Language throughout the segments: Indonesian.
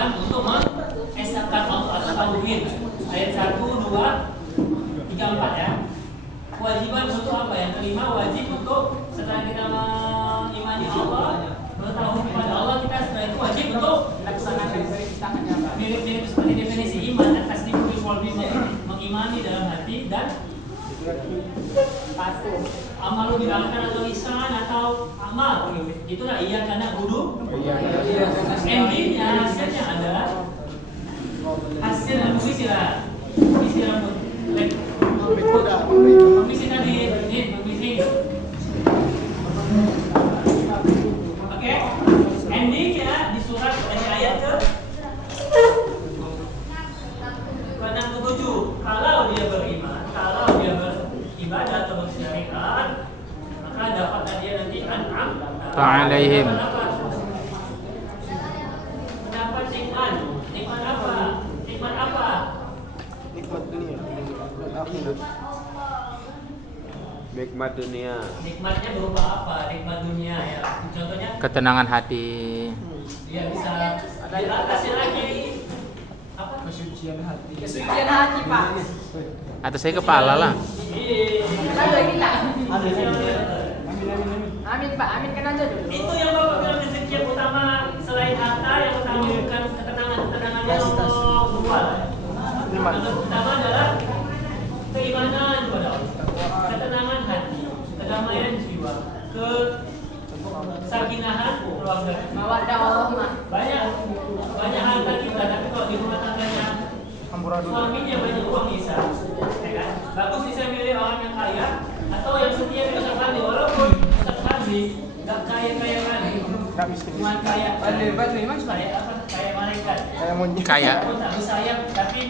kewajiban untuk mengesahkan Allah atau tauhid. Ayat 1, 2, 3, 4 ya. Kewajiban untuk apa? Yang kelima, wajib untuk setelah kita mengimani Allah, mengetahui kepada Allah, kita setelah itu wajib untuk laksanakan. Mirip-mirip seperti definisi iman, at-tasdiq bil qalbi, mengimani dalam hati dan patuh. Amalu dilakukan atau lisan atau amal. Itulah iya karena guru. Endingnya hasilnya adalah hasil istilah pembisi tadi pembisi. Oke, endingnya di surat ayat ke 67. Kalau dia beriman, kalau dia beribadah atau bersyariat, maka dapatlah dia nanti an'am ta'alaihim. Mendapat nikmat. Nikmat apa? Nikmat apa? Nikmat dunia, nikmat akhirat. Nikmat dunia. Nikmatnya berupa apa? Nikmat dunia ya. Contohnya Ketenangan hati. dia bisa kasih lagi apa? Kesucian hati. Kesucian hati, Pak. Atas saya kepala lah. Ada kita. Amin, Pak. Amin kan aja dulu. Itu yang Bapak bilang rezeki yang utama selain harta, yang utama bukan ketenangan yang nomor 2. Yang utama adalah keimanan kepada Allah, ketenangan hati, kedamaian jiwa, kesakinahan keluarga. Mawaddah Allah mah. Banyak harta kita, tapi kalau di rumah tangganya suaminya banyak uang bisa, ya kan? Bagus bisa milih orang yang kaya atau yang setia dengan Ustaz Fadli, walaupun Ustaz Fadli nggak kaya kali, cuma kaya Mas kayak apa? Kayak malaikat. Kayak monyet. Kaya. Walaupun tak bersayap, tapi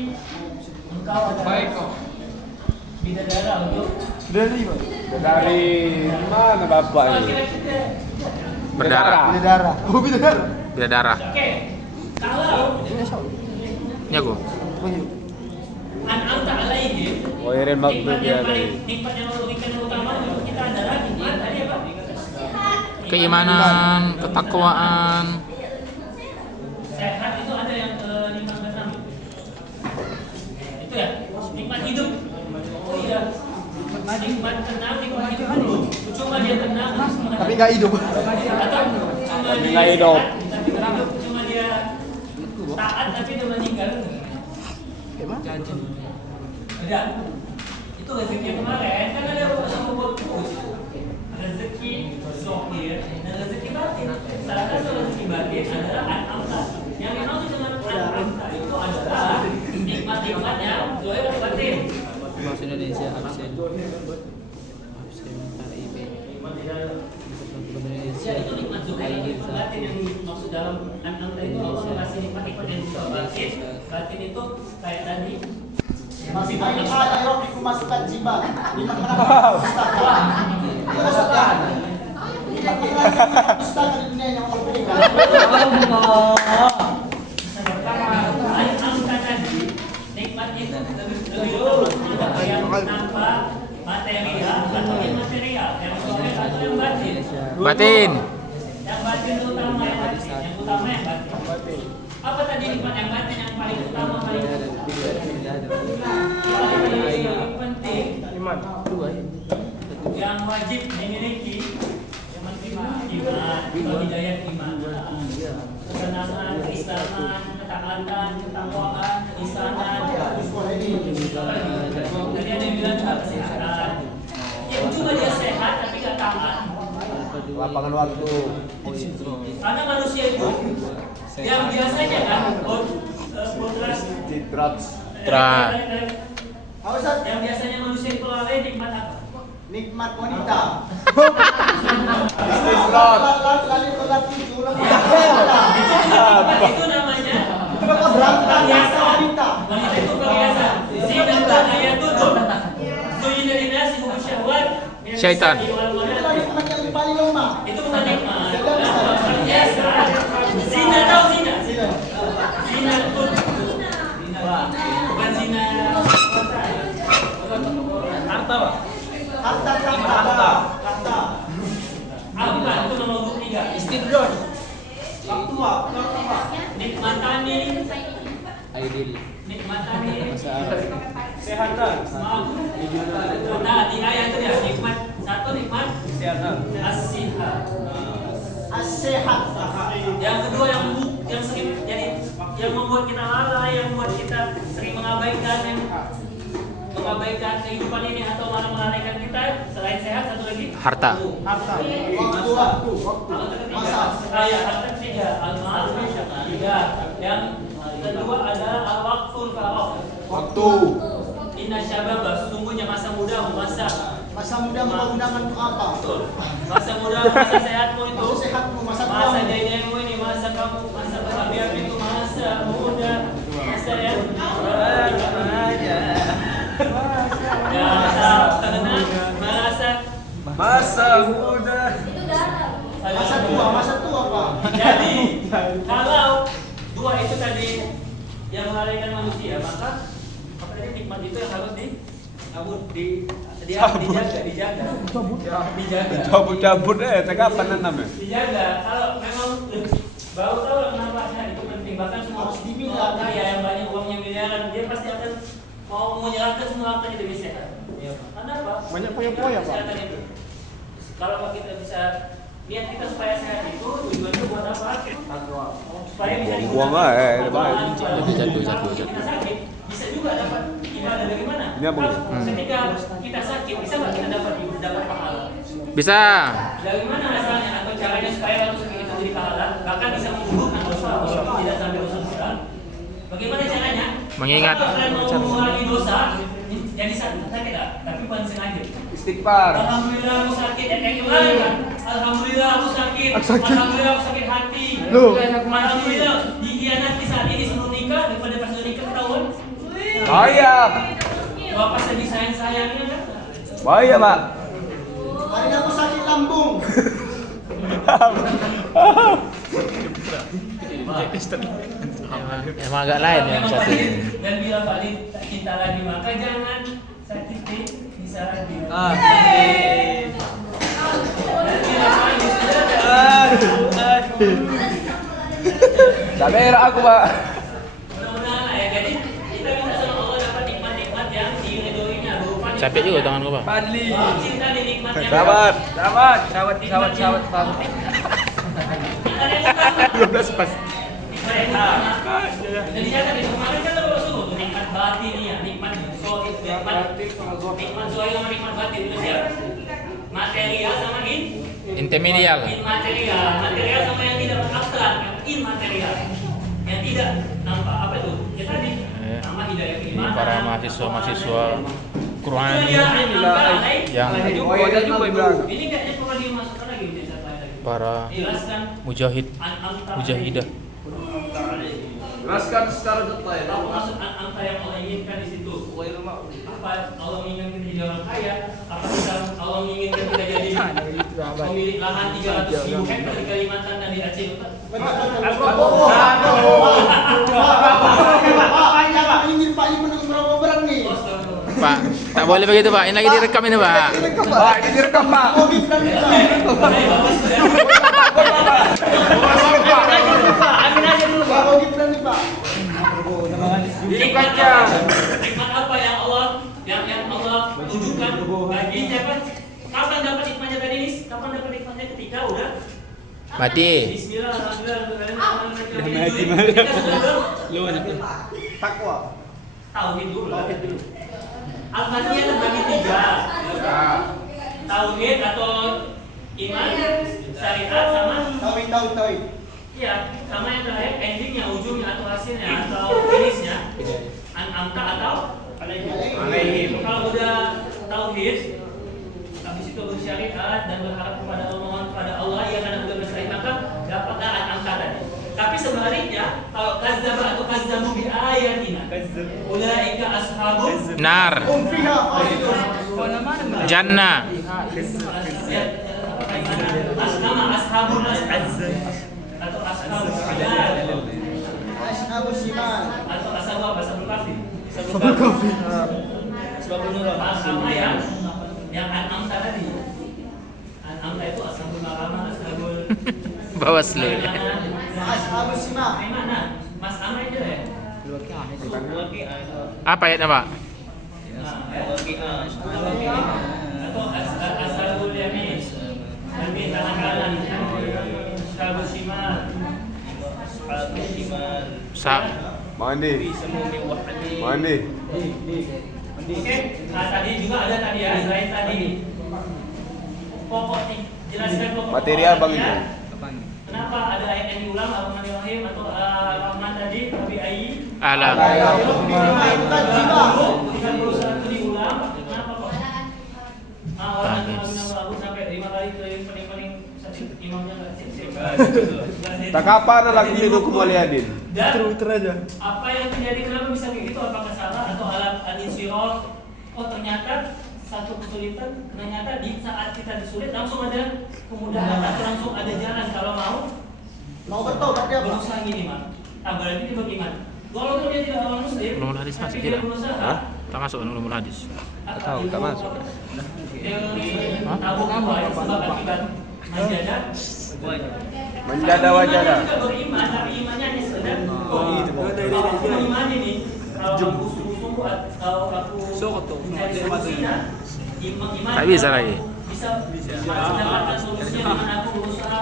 engkau adalah Baik kok. bidadara untuk Dari mana bapak ini? kira kita. Berdarah. Bidadara. Oh bidadara. Berdarah. Oke, kalau Ya gua. an'amta alaihim, Oh Iren nikmat maksud ya. yang paling nikmat yang memberikan yang utama untuk kita adalah nikmat tadi apa? Keimanan, ketakwaan. Sehat itu ada yang ke 56. Itu ya, nikmat hidup. Oh iya, nikmat tenang, nikmat hidup dulu. Cuma dia tenang, Tapi nggak hidup. atau cuma Tapi dia nggak hidup. sehat, tapi nggak hidup. Cuma dia taat tapi dia meninggal. Emang? Tidak. Itu rezeki yang kemarin kan ada sama buat rezeki zahir dan rezeki batin. Salah satu rezeki batin adalah an-amta. Yang dimaksud dengan an-amta itu adalah nikmat-nikmatnya zahir dan batin. Bahasa Indonesia absen KIP Ya itu nikmat zahir dan batin yang dimaksud dalam an-amta itu Allah mengasih nikmat-nikmat yang bisa batin. Batin itu kayak tadi Masih banyak hal yang dimasukkan jimat. Lima pustaka di dunia yang Allah berikan. An-amta tadi nikmat itu lebih dulu ada yang nampak material atau imaterial, yang zahir atau yang batin. Batin. Yang batin itu utama yang batin, yang utama yang batin. Apa tadi nikmat yang batin yang paling utama paling penting yang wajib dimiliki yang iman, hidayah iman, kesenangan, keislaman, ketaatan, ketakwaan, keislaman. Tadi ada yang bilang juga kesehatan. Yang cuma dia sehat tapi gak taat. Lapangan waktu. Karena manusia itu yang biasanya kan Drugs. yang biasanya manusia itu lalai nikmat apa? Nikmat wanita. Bisnis lot. Itu namanya Biasa wanita. wanita itu biasa. Zina ayat tujuh. Zina dari nasi hubus syahwat. Syaitan. Itulah nikmat yang paling lemah. Itu bukan nikmat. Biasa. Zina tahu zina. Zina itu bukan zina. Harta pak. Harta. Apa itu nomor 23? Istidroj. Waktu. Nikmatani diri. Nikmatani Bahasa Arab. Sehatan. Nah, di ayat itu ya, nikmat satu nikmat Sehatan. as-sihat. As-sehat. Yang kedua yang sering jadi yang membuat kita lalai, yang membuat kita sering mengabaikan kehidupan ini atau malah melalaikan kita selain sehat satu lagi Harta. Harta. Waktu. Masa. Ya, harta ketiga, al-mal tiga. Yang kedua adalah al-waqful faragh. Waktu. Inna syababa, sesungguhnya masa mudamu, Masa muda menggunakan untuk apa? betul. Masa muda, masa sehatmu itu, Masa sehatmu, masa masa tuamu. jayanya ini, masa kamu, masa berhabiat itu, masa muda, masa ya. Ya, masa tenang, Masa muda. Masa tua Pak. Jadi, kalau dua itu tadi yang melalaikan manusia, maka apa tadi nikmat itu yang harus dijaga. Cabut tengah apa namanya? Dijaga. Kalau memang baru tahu yang nampaknya itu penting, bahkan semua Harus diminta. orang kaya yang banyak uangnya miliaran, dia pasti akan mau menyerahkan semua hartanya demi sehat. Karena apa? Banyak poya-poya, Pak. Kesehatan itu. Kalau kita bisa niat kita supaya sehat itu tujuannya buat apa? Supaya bisa Buang aja, baik. Jatuh. Kita sakit bisa juga dapat ibadah dari mana? Ini apa? Kalau ketika kita sakit bisa nggak kita dapat pahala? Bisa. Dari mana asalnya atau caranya supaya kalau sakit itu jadi pahala? Bahkan bisa menggugurkan dosa walaupun tidak sampai dosa besar. Bagaimana caranya? Mengingat. Kalau kalian mau mengurangi dosa, jadi sakit tak? Tapi bukan sengaja. Istighfar. Alhamdulillah aku sakit, kayak gimana kan? Alhamdulillah aku sakit. Sakit. Alhamdulillah aku sakit hati. Loh. Alhamdulillah dikhianati saat ini sebelum nikah daripada pas sudah nikah ketahuan. Bahaya. Bapak sedih sayangnya kan? Bahaya, Pak. Hari ini aku sakit lambung. Emang agak lain yang Memang satu Fadil, ini. dan bila Fadil tak cinta lagi maka jangan sakiti bisa lagi. Dan bila Fadil sudah Tak berak aku, Pak. mudah-mudahan lah ya. Jadi kita minta sama Allah dapat nikmat-nikmat yang diridhoinya berupa Capek juga tangan gua, Pak. Padli. cinta di nikmat yang Sabar. Sawat. Kita 12 pas. Jadi jangan di kemarin kan terus tuh nikmat batin ya, nikmat zohir, nikmat zohir sama nikmat batin itu siapa? Material sama Intermedial. material sama yang tidak abstrak, yang immaterial, yang tidak nampak apa itu? Ya tadi nama hidayah Ini keimanan. para mahasiswa Quran yang Ini kayaknya perlu dimasukkan lagi di desa lain lagi. para Jelaskan mujahidah. Jelaskan secara detail. Apa maksud angka yang Allah inginkan di situ? Apa Allah menginginkan kita jadi orang kaya? Apa kita Allah menginginkan kita jadi pemilik lahan 300.000 hektar di Kalimantan dan di Aceh? Pak, ingin Pak ini menurut berapa barang nih? Pak, tak boleh begitu, Pak. Ini lagi direkam ini, Pak. Pak, ini direkam, Pak. Oh, Gibran nih, Pak. Amin aja dulu, Pak. Oh, Gibran nih, Pak. Nikmat apa yang Allah tunjukkan bagi siapa? Kapan dapat nikmatnya tadi, Nis? Kapan dapat nikmatnya ketika udah Mati. Bismillah, alhamdulillah. Lu anak lu. Takwa. Tauhid dulu. Al-Fatihah terbagi 3. Tauhid atau iman, syariat sama Tauhid. iya, sama yang terakhir endingnya, ujungnya atau hasilnya atau finishnya. An'amta atau alaihim. Kalau udah tauhid, habis itu bersyariat dan berharap kepada Allah, mohon kepada Allah, ya karena udah bersyariat maka dapatlah an'amta tadi. Tapi sebaliknya, kalau kazzaba atau kazzabu bi ayatina, ulaika ashabun Nar. Fiha. Jannah. Nama ashabun atau ashabun sinar Ashabus Siman. atau ashabu apa? Ashabul kahfi. Ashabul kahfi. Sebabun nurul sama yang an'amta tadi. An'amta itu ashabul maramah, ashabul Bawaslu. Ashabus Siman. Mana? Mas Amr itu ya? Apa ayatnya, Pak? Atau ashabul yamin. Yamin tangan kanan. Ashabul shimal. Sab. Mandi. Mandi. Oke, nah tadi juga ada tadi ya, selain tadi pokok jelaskan pokok Material bang ayatnya. itu. Kenapa ada ayat yang diulang Ar-Rahmanir-Rahim atau Ar-Rahman tadi tapi ayat Alam. Masukkan jiwa. Bukan berusaha itu diulang. Kenapa kok? Orang yang mengaku sampai 5 kali keliling pening-pening imamnya nggak sip. Tak kapan lagi hidup kembaliadin. Dan apa yang terjadi kenapa bisa kayak gitu? Apakah salah atau alat al-insirah? Oh ternyata satu kesulitan, ternyata di saat kita disulit langsung ada kemudahan atau langsung ada jalan kalau Mau bertobat dia, Pak. berusaha gini Mak. Berarti itu beriman. Walaupun dia tidak orang muslim, Ulumul hadis masuk tapi dia tidak? berusaha. Hah? Tak masuk ulumul hadis. Tahu, tak masuk. Dia tahu apa yang sebab akibat manjadah. Menjada wajada. Imannya juga beriman, tapi imannya hanya sekedar kalau aku beriman ini, kalau aku sungguh-sungguh atau aku mencari solusinya, iman Tak bisa lagi. bisa mendapatkan solusinya dengan aku berusaha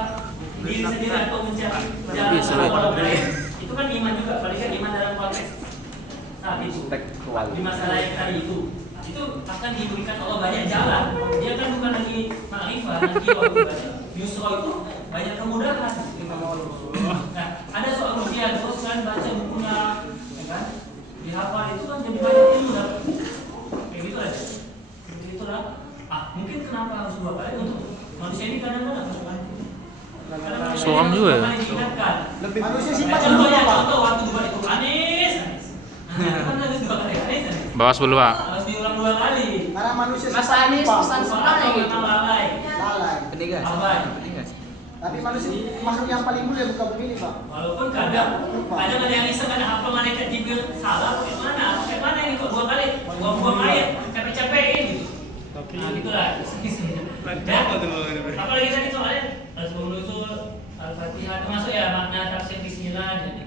diri sendiri atau mencari jalan Bisa keluar lagi. dari itu kan iman juga, paling kan iman dalam konteks saat itu di masalah yang tadi itu akan diberikan Allah banyak jalan. Dia kan bukan lagi ma'rifah, lagi yusra itu banyak kemudahan. Nah, ada soal ujian, terus kan baca bukunya, ya kan? Dihafal itu kan jadi banyak ilmu lah. Kayak gitu aja. Seperti itulah. Mungkin kenapa harus 2 kali untuk manusia ini kadang-kadang harus kali. Suam juga ya? Manusia sifat yang Contohnya, berubah. contoh waktu debat itu Anies. Nah, itu kan harus 2 kali Anies. Bawas dulu, Pak. Harus diulang 2 kali. Karena manusia Mas sifat Anies berubah. pesan sebenarnya gitu. Lalai. Lalai. Abai. Tapi manusia makhluk yang paling mulia bukan begini, Pak. Walaupun kadang ada yang iseng ada apa malaikat Jibril salah pakai mana ini kok 2 kali buang ayat capek-capekin gitu. Nah gitulah. Ya. Apalagi tadi soalnya Asmaul Nuzul, Al-Fatihah termasuk ya makna tafsir bismillah jadi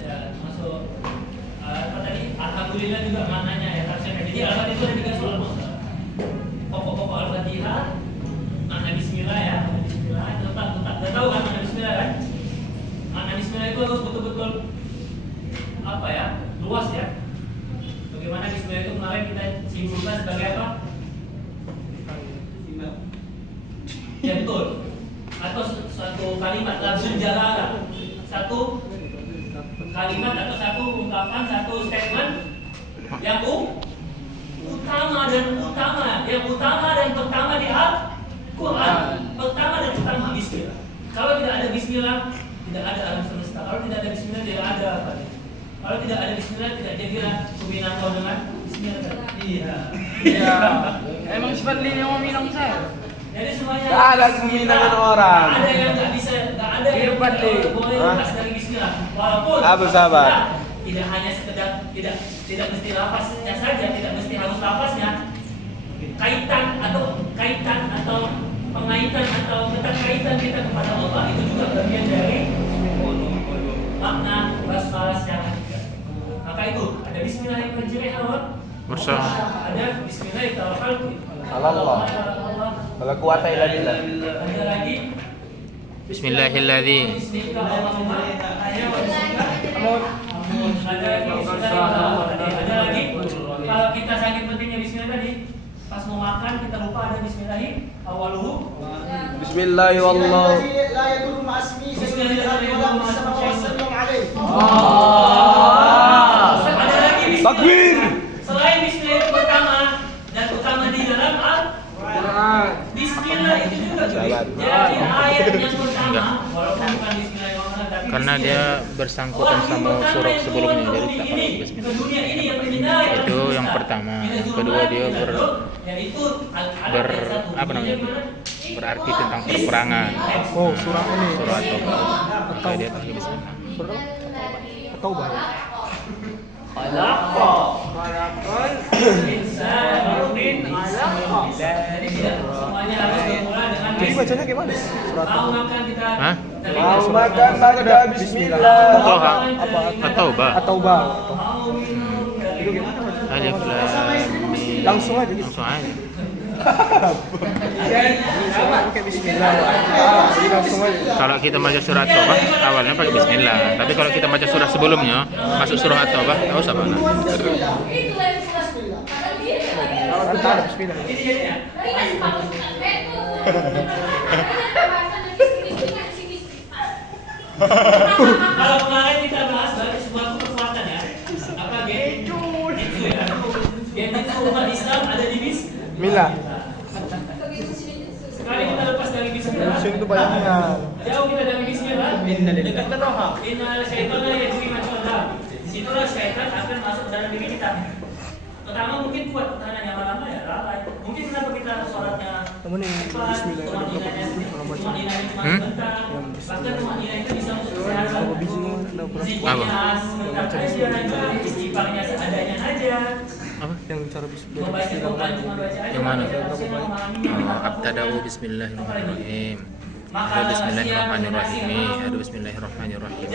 ya termasuk apa tadi alhamdulillah juga maknanya ya tafsirnya. Jadi Al-Fatihah itu ada 3 soal pokok-pokok Al-Fatihah, makna bismillah ya. Bismillah itu udah tahu kan makna bismillah kan? Makna bismillah itu harus betul-betul apa ya? Luas ya. Bagaimana bismillah itu kemarin kita simpulkan sebagai apa? Ya betul. Atau suatu kalimat lafzul jalalah. Satu kalimat atau satu ungkapan, satu statement yang utama dan pertama di Al-Quran. Pertama dan pertama bismillah. Kalau tidak ada bismillah, tidak ada alam semesta. Kalau tidak ada bismillah, tidak ada apa. Kalau tidak ada bismillah, tidak jadilah subhanallah dengan bismillah. Iya. Emang sifat ini yang minum saya. Jadi semuanya Gak ada keminangan orang. Ada yang nggak bisa, nggak ada yang boleh lepas dari bismillah. Walaupun Apa sahabat? tidak hanya sekedar tidak mesti lafaznya saja, tidak mesti harus lafaznya. Kaitan atau pengaitan atau keterkaitan kita kepada Allah itu juga bagian dari makna basmalah secara hakiki. Maka itu ada bismillahirrahmanirrahim. Bersama. Ada bismillahirrahmanirrahim. Allah. Kalau kuat ila billah. Ada lagi Bismillahilladzi. Ada lagi kalau kita saking pentingnya bismillah tadi pas mau makan kita lupa ada bismillahi awaluhu. Bismillahirrahmanirrahim. La yadurru ma'asmi sayyidina wa la sallallahu alaihi. Ada lagi bismillah. Takbir. Selain bismillah itu pertama dan utama di dalam Al-Quran. Bismillah itu juga jadi ayat yang pertama walaupun bukan bismillahirrahmanirrahim tapi Karena dia bersangkutan sama surat sebelumnya, jadi tak perlu bismillah. Itu yang pertama. Yang kedua dia berarti tentang perperangan. Oh, surah ini. Surah At-Taubah. Dia pakai bismillah. Taubah. Insya Allah. Jadi semuanya harus dimulai dengan Jadi bacanya gimana? Surat Mau makan kita. Hah? Mau makan baca bismillah. Toha. Atau ba? Atau ba? Mau minum dari Itu gimana? Alif lam mim. Langsung aja gitu. Langsung aja. Pakai bismillah. Jadi langsung aja. Kalau kita baca surat At-Taubah awalnya pakai bismillah. Tapi kalau kita baca surah sebelumnya masuk surah At-Taubah enggak usah mana. Kalau kita ada bismillah. Kalau kemarin kita bahas dari sebuah kekuatan ya, apa genjutsu ya? Genjutsu umat Islam ada di Bismillah. Sekali kita lepas dari Bismillah, Sun itu bayangnya. jauh kita dari Bismillah, dekat terdoha. Innal syaitana yajri majalla. Situlah syaitan akan masuk dalam diri kita. Pertama mungkin kuat pertahanannya, lama-lama ya lalai. Mungkin kenapa kita sholatnya cepat, tumaninanya cuma sebentar, bahkan tumanina itu bisa untuk kesehatan. Zikirnya sebentar aja, istighfarnya seadanya aja. Apa? Yang cara bismillah. Membaca Quran cuma baca aja. Yang mana? Memahaminya. Abtada'u bismillahirrahmanirrahim. Ada bismillahirrahmanirrahim. Ada bismillahirrahmanirrahim.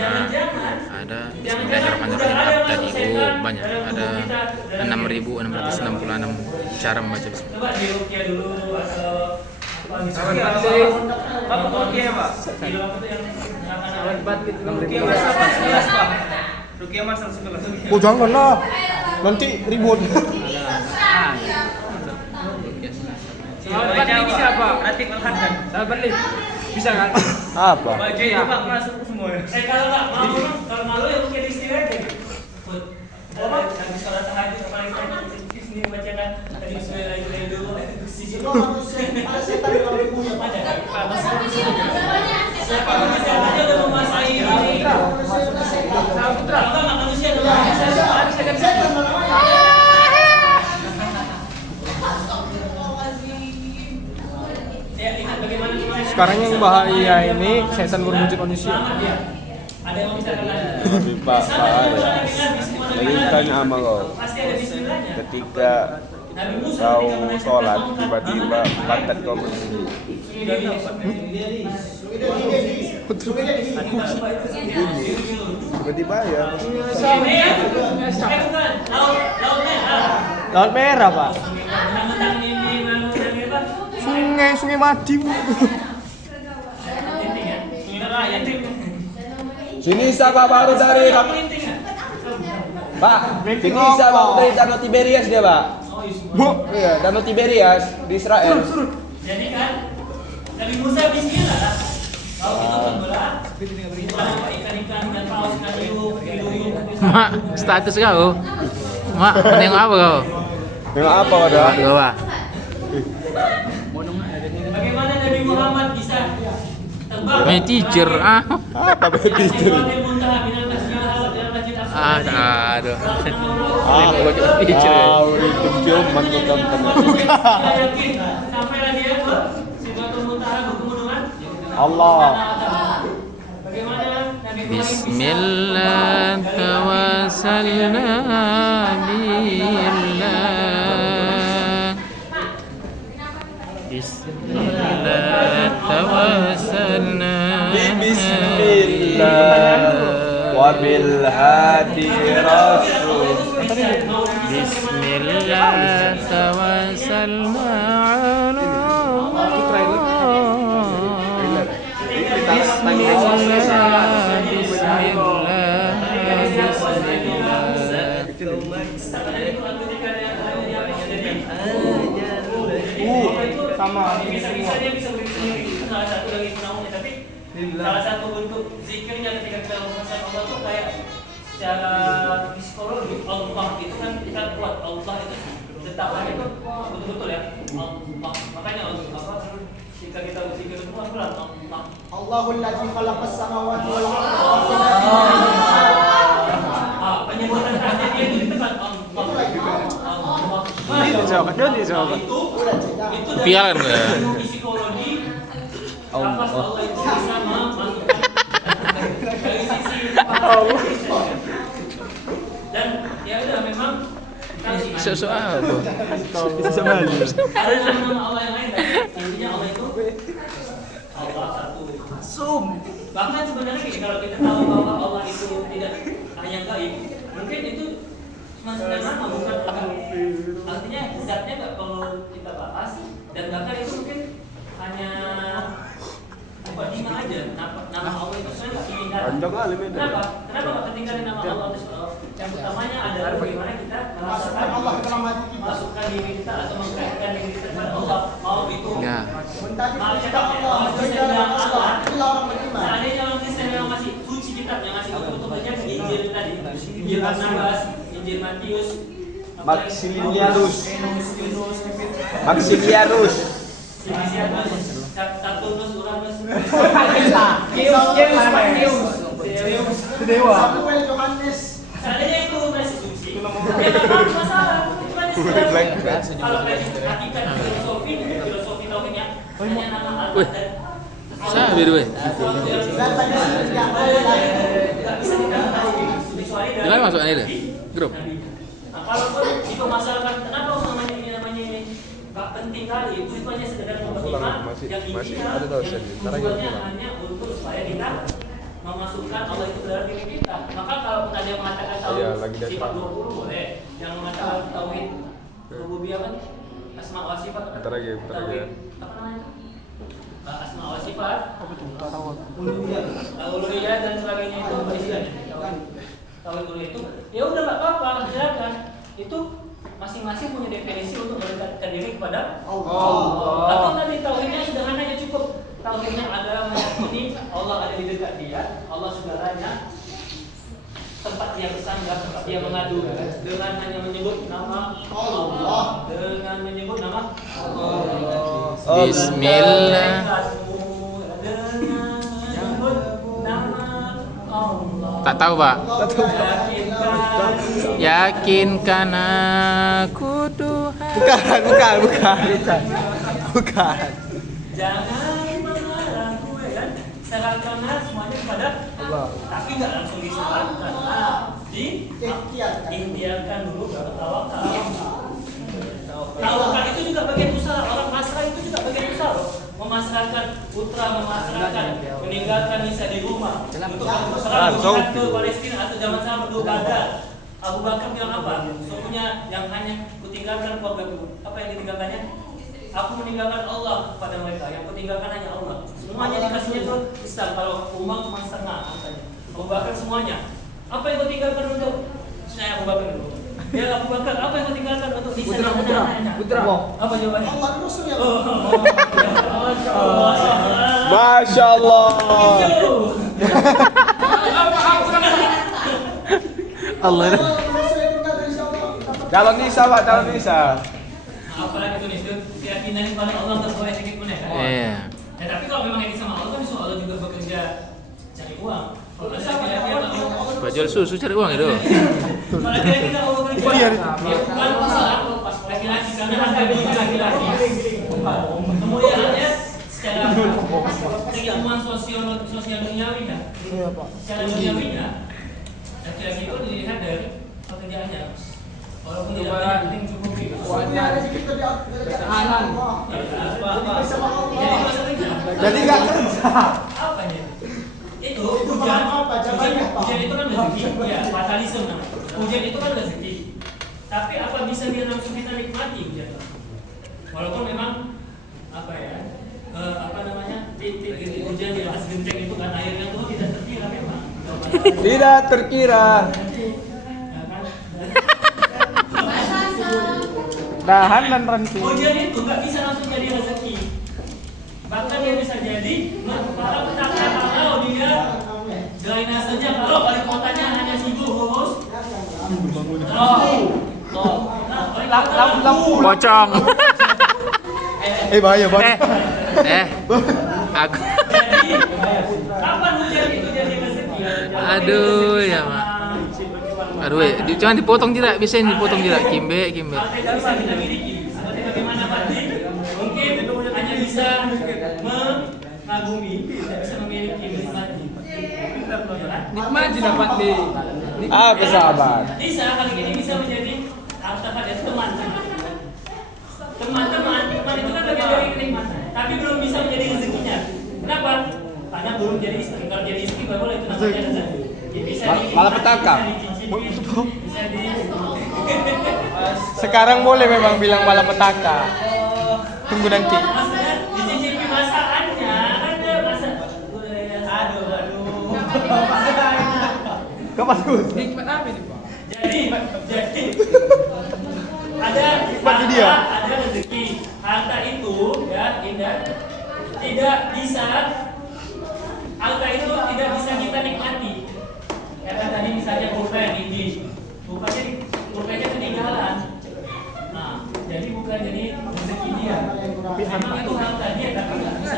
Ada bismillahirrahmanirrahim. Abtadi'u banyak. Ada 6.666 cara membaca bismillah. Coba diruqyah dulu atau Bapak Rukiah Pak. film itu yang Rukiah Mas 11 Pak. Rukiah Mas 11. Oh jangan lah. Nanti ribut. Sahabat ini siapa? Atik Al-Haddad. Sahabat Lid. Bisa kan? Apa? Baca ya Pak masuk semua ya. kalau nggak mau, kalau malu ya mungkin di sini aja gitu. Apa? Habis sholat tahajud paling banyak di sini bacakan tadi bismillahirrahmanirrahim dulu. Itu manusia, ada setan di dalam tubuhnya. Ada kan? Pak, masih siapa manusia aja udah menguasai ini. Putra, enggak manusia udah menguasai. Setan namanya. Ya, lihat bagaimana kemarin. Sekarang yang bahaya ini setan berwujud manusia. Selamat ya. Ada yang mau bicara lagi? Tapi Pak ada. Lagi tanya sama kau. Pasti ada bismillahnya. Ketika Nabi Musa kau ketika menasihati sholat kaum tiba-tiba pantat kau berdiri. Tiba-tiba ya. Ini ya? Bukan. Laut merah. Laut merah pak. Mentang-mentang mimpi manusia apa? Sungai mati bu. Linting ya? Sungai merah ya, Tim. Sini siapa baru dari Pak? Linting ya? Pak, sini siapa dari Danau Tiberias dia Pak? Oh, iya. Bu. Iya, Danau Tiberias di Israel. Jadi kan Nabi Musa bismillah lah. Kalau itu kan bola, ikan-ikan dan paus ikan hiu. Mak, status kau. Mak, menengok apa kau? Tengok apa ada? Bawah. Bagaimana Nabi Muhammad bisa terbang? Main teacher ah. Apa begitu? Aduh. Ini bocor teacher. Itu ciuman bukan Sampailah dia ke Sidratul Muntaha bertemu dengan Allah. Bagaimana Nabi Ibrahim Bismillah tawassalna billah. Bismillah tawassalna. Bismillah wa bil hadi rasul. Bismillah tawassalna ala Sama. bisa dia bisa begitu salah satu dari penaunya, tapi salah satu bentuk zikirnya ketika kita mengucapkan Allah itu kayak secara psikologi Allah itu kan kita kuat, Allah itu detapannya itu betul-betul ya Allah, makanya apa jika kita berzikir semua pelan Allah. Allahul ladzi khalaqas samawati wal arda. Penyebutan terakhirnya itu di tempat Allah. Ini jawab, ini jawab. Itu Pialan gue. dari psikologi nafas Allah itu bisa memasukkan dari sisi dan ya udah memang Soal apa? Bisa balik. ada nama Allah yang lain, intinya Allah itu Bahkan sebenarnya gini, kalau kita tahu bahwa Allah itu tidak hanya gaib, mungkin itu cuma sederhana, bukan artinya zatnya nggak perlu kita bahas, dan bahkan itu mungkin hanya mukadimah aja. Nama Allah itu sebenarnya nggak ketinggalan. Kenapa? Kenapa nggak ketinggalan nama Allah itu? Yang utamanya adalah bagaimana kita merasakan Allah dalam hati kita. masukkan diri kita atau mengkaitkan diri kita kepada Allah. Mau itu Ya. Mentari kita Allah, berjalan Allah. Itulah orang beriman. seandainya orang Kristen yang masih suci kitab, yang masih utuh aja Injil tadi, Injil Barnabas, Injil Matius, Maximilianus. Yunus, Maximilianus. Saturnus, Uranus, Samuel, Yohanes. seandainya itu masih suci, ya nggak apa masalah. Itu kan sekedar kalau hakikat filosofi tauhidnya hanya nama Allah dan Sa, by the way. sesuatu yang nggak bisa kecuali dari Gimana masuknya itu? Grup. Nah, kalaupun dipermasalahkan, kenapa namanya ini nggak penting kali, itu hanya sekedar mempertimbang yang intinya, yang tujuannya hanya untuk supaya kita memasukkan Allah itu ke dalam diri kita. Maka kalau ada yang mengatakan tauhid sifat 20 boleh, yang mengatakan tauhid rububiyah kan, asma wa sifat, tauhid apa namanya? Asma wa sifat, uluhiyah dan sebagainya itu apa istilahnya? Tauhid uluhiyah itu, ya udah nggak apa-apa, silakan. Itu masing-masing punya definisi untuk mendekatkan diri kepada Allah. Atau tadi tauhidnya sederhana aja cukup. Tauhidnya adalah meyakini Allah ada di dekat dia, Allah saudaranya, tempat dia bersandar, tempat dia mengadu, dengan hanya menyebut nama Allah, dengan menyebut nama Allah. Bismillah. Dengan menyebut nama Allah. Tak tahu, Pak. Yakinkan aku Tuhan. Bukan. Jangan mengaku kan, serahkanlah semuanya kepada Allah. Tapi nggak langsung diserahkan, diikhtiarkan dulu baru tawakal. Tawakal itu juga bagian usaha. Orang pasrah itu juga bagian usaha loh. Memasrahkan putra, memasrahkan, meninggalkan misa di rumah untuk perang ke Palestina atau zaman sama berdua Badar. Abu Bakar bilang apa? Sesungguhnya yang hanya kutinggalkan keluargaku. Apa yang ditinggalkannya? Aku meninggalkan Allah pada mereka. Yang kutinggalkan hanya Allah. Semuanya dikasihnya itu Islam. Kalau umat cuma setengah angkanya. Abu Bakar semuanya. Apa yang kutinggalkan untuk? Saya Abu Bakar dulu. Ya Abu Bakar, apa yang kutinggalkan untuk Nisa dan anak-anaknya? Apa jawabannya? Allah Rasulnya. Masya Allah. Allah. Calon Nisa, Pak, calon Nisa. Apalagi itu nih, keyakinan kepada Allah tersuai sedikit pun ya. Iya. Ya tapi kalau memang yakin sama Allah kan bisa Allah juga bekerja cari uang. Kalau ada laki-laki yang Allah Pak jual susu cari uang itu. kalau laki-laki tak Allah bekerja, ya bukan masalah laki-laki karena ada banyak laki-laki. Kemudian ya secara keilmuan sosial duniawi kan. Secara duniawinya laki-laki itu dilihat dari pekerjaannya. Walaupun tidak penting cukup gitu. Jadi nggak kerja. Apa ya? Itu hujan itu kan rezeki, ya fatalisme namanya. Hujan itu kan rezeki. Tapi apa bisa dia langsung kita nikmati hujan? Walaupun memang apa ya? Apa namanya? Titik hujan di atas genteng itu kan airnya tuh tidak terkira memang. Tidak terkira. Dahan dan ranting. Hujan itu nggak bisa langsung jadi rezeki. Bahkan dia bisa jadi para petaka kalau dia drainasenya kalau wali kotanya hanya situ lurus. Lampu. Pocong. Bahaya banget. Aku. Jadi kapan hujan itu jadi rezeki? Aduh ya, Mak. Aduh, jangan dipotong tidak, bisa dipotong tidak. Kimbe. Kalau tidak bisa kita miliki, seperti bagaimana Fadli mungkin hanya bisa mengagumi, tidak bisa memiliki menikmati. Nikmati dapat di Apa sahabat? Bisa kali ini bisa menjadi harta kalian teman-teman. Teman-teman itu kan bagian dari kenikmatan, tapi belum bisa menjadi rezekinya. Kenapa? Karena belum jadi istri. Kalau jadi istri nggak boleh itu namanya ada. Bisa Malapetaka. Bisa di. Sekarang boleh memang bilang malapetaka. Tunggu nanti. Maksudnya dicicipi masakannya kan dia masak. Aduh. Kapan Gus? Nikmat apa ini, Pak? Jadi ada Bagi dia. ada rezeki. Harta itu ya Indah tidak bisa harta itu tidak bisa kita nikmati. Karena tadi misalnya pulpen ini, pulpennya ketinggalan. Nah, jadi bukan jadi rezeki dia. Memang itu harta dia tapi nggak bisa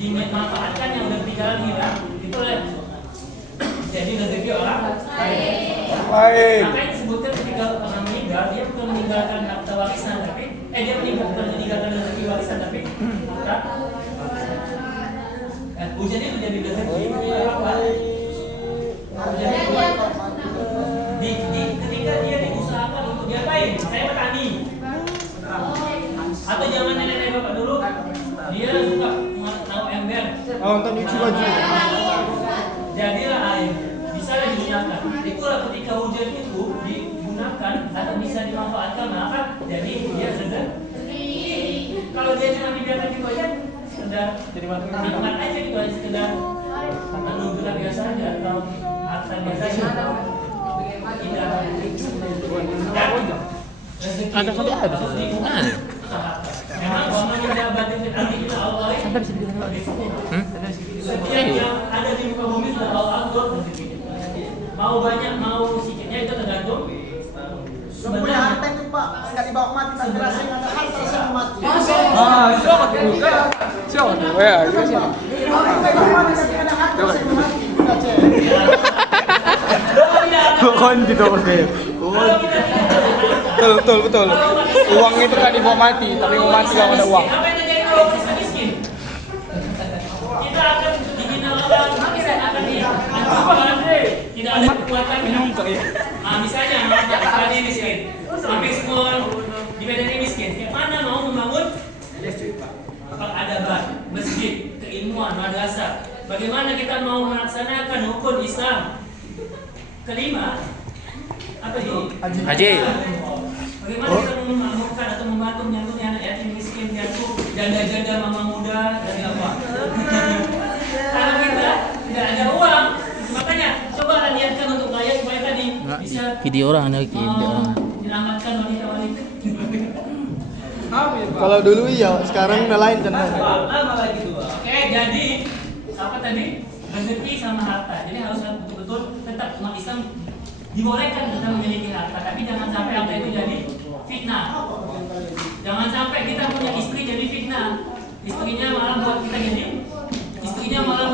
dimanfaatkan yang udah ketinggalan hilang. Itulah jadi rezeki orang Lain. makanya disebutkan ketika orang meninggal dia bukan meninggalkan harta warisan tapi dia meninggalkan rezeki warisan tapi harta hujan itu jadi rezeki apa hujan itu ketika dia diusahakan untuk diapain saya petani atau zaman nenek bapak dulu dia suka tahu ember Nonton nyuci baju. jadilah air bisa digunakan. Itulah ketika hujan itu digunakan atau bisa dimanfaatkan maka jadi dia sedang. Kalau dia cuma dibiarkan gitu aja sekedar jadi nikmat aja gitu aja sekedar anugerah biasa aja atau harta biasa aja. Tidak. Ada kali ada. Mana? Memang kalau kita batin arti kita Allah setiap yang ada di muka bumi sudah Allah atur mau banyak mau sedikitnya itu tergantung Punya harta itu Pak, nggak dibawa mati, tapi rasanya ada harta rasanya mati. Ah, siapa tuh? Siapa tuh? Ya, itu siapa? Ada harta rasanya mati. Udah, Cek. Kon gitu oke. Betul. Uang itu kan dibawa mati, tapi mau mati kalau ada uang. Apa yang terjadi kalau kita miskin? Kita akan dihina orang, kita akan dihancurkan. Tidak ada kekuatan. Misalnya, tadi miskin, sampai semua di Medan ini miskin. Yang mana mau membangun peradaban, masjid, keilmuan, madrasah? Bagaimana kita mau melaksanakan hukum Islam? Kelima, apa ini? Haji. Bagaimana kita memakmurkan atau membantu menyangkut anak yatim miskin, menyangkut janda-janda mama muda dari apa? Kalau kita tidak ada uang, makanya coba niatkan untuk kaya supaya tadi bisa Video orang lagi, video orang. menyelamatkan wanita-wanita. Kalau dulu iya, sekarang udah lain channel. Oke, jadi apa tadi? Rezeki sama harta. Jadi harus betul-betul tetap umat Islam dibolehkan kita memiliki harta, tapi jangan sampai harta itu jadi fitnah. Jangan sampai kita punya istri jadi fitnah. Istrinya malah buat kita jadi, istrinya malah